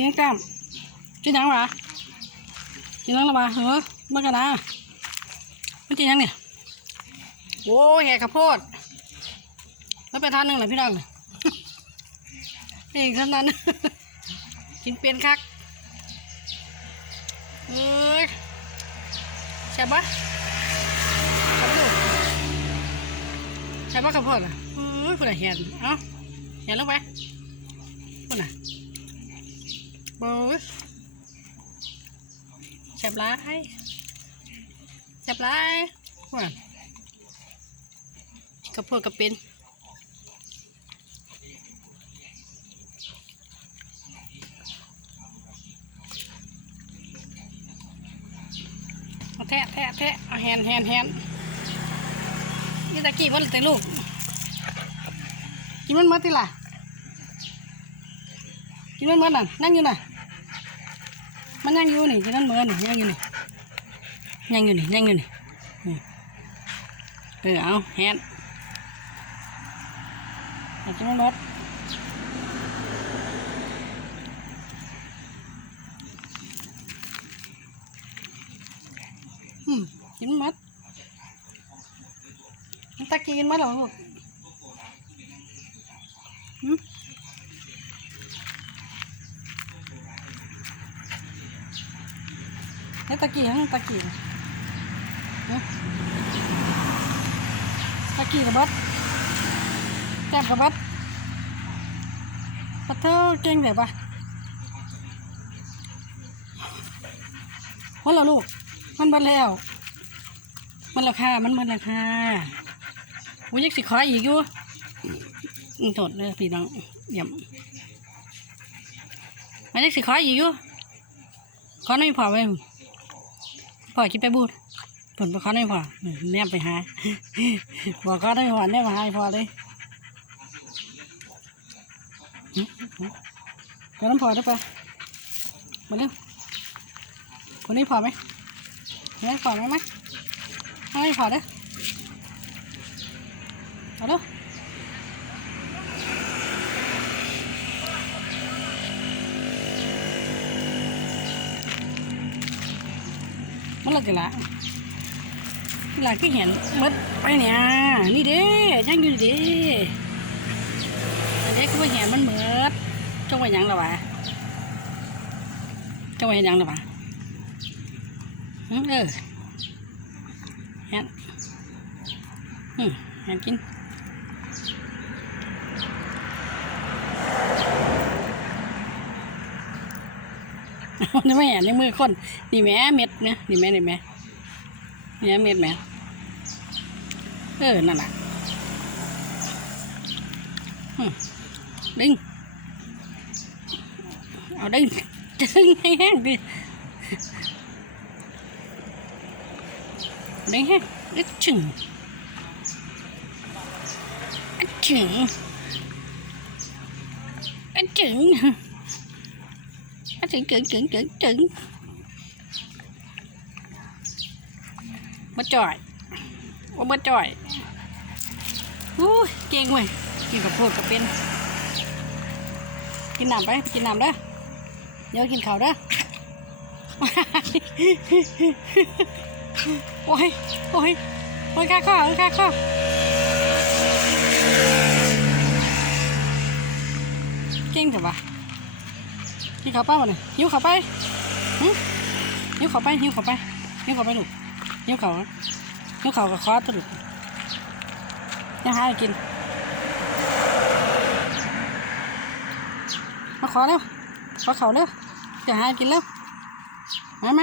นยังแก้มกินยังวะกินยังละวะเออมากันนะมันกินยังเนี่ยโอ้แหกข้าวโพดแล้วไปทานหนึ่งเลยพี่น้องเองเท่านั้น กินเป็นคักเอ้ยใช่ปะใช่ปะลูใช่ปะข้าวโพดอะเอ้ยพูดอะเห็นเอ้าเห็นลงไปพูดน่ะ โอ้ยแซ่บหลายแซ่บหลายพูดน่ะข้าวโพดก็เป็นแทะแทะแทะเอาแฮนแฮนแฮนนี่ตะกี้ว่าแต่ลูกกินมันมาติล่ะ กินมันหมาน่ะนั่งอยู่น่ะมันยังอยู่นี่กินมันเหมือนนี่ยังอยู่นี่ยังอยู่นี่ยังอยู่นี่นี่เออเอาแฮนเอากินมันหมดอืมกิ นี่ตะกี้ทั้งตะกี้ตะกี้ระบิดแจ็กระบิดปะเท่าเก่งเลยปะมันละลูก มันบันแล้ว มันราคา มันมันราคาวุ้ยสิขออีกอยู่งทดเลยพี่น้องเยี่ยมมันยักสิขออีกอยู่ขอไม่อยพอไหม พ่อคิดไปบูดผลไปขอได้พ่อแนบไปหาบอกขอได้พ่อแนบมาหาให้พ่อเลยหึหึไปน้ำพอได้ปะมาเร็วคนนี้พอไหมให้พอไหมไหมให้พอเด้อเอาเด้ มันละกี่ละหลายก็เห็นเบิดไปเนี่ยนี่เด้ยังอยู่นี่เด้อันนี้ก็ไม่เห็นมันเหมือดจงไวยังหรอวะจงไว้เห็นหยังหรอวะเออเห็นอืมเห็นกิน นี่ไม่เห็นในมือคนนี่แม่เม็ดเนี่ยนี่แม่นี่แม่เนี่ยเม็ดแม่เออนั่นแหละดึงเอาดึงดึงให้แห้งดิดึงแห้งดึงอึดจึงชึง อึดจึงจึงจึงจึงจึงมาจ่อยว่ามาจ่อยอู้ยเก่งเว้ยกินกับพดกับเป็น กินน้ำไป กินน้ำเด้อเดี๋ยวกินข้าวเด้อโอ้ยโอ้ยโอ้ยข้าข้อข้าข้อเก่งจังวะ กินข้าวปล่ามาเนี่ยหิวข้าวไปยิ้วข้าวไปยิ้วข้าวไปยิ้วข้าวไปลูกยิ้วเขาวหิวเขาวกับคอสตุกยังหากิน มาขอเร็วขอเขาเร็วจะหากินเร็วมาไหม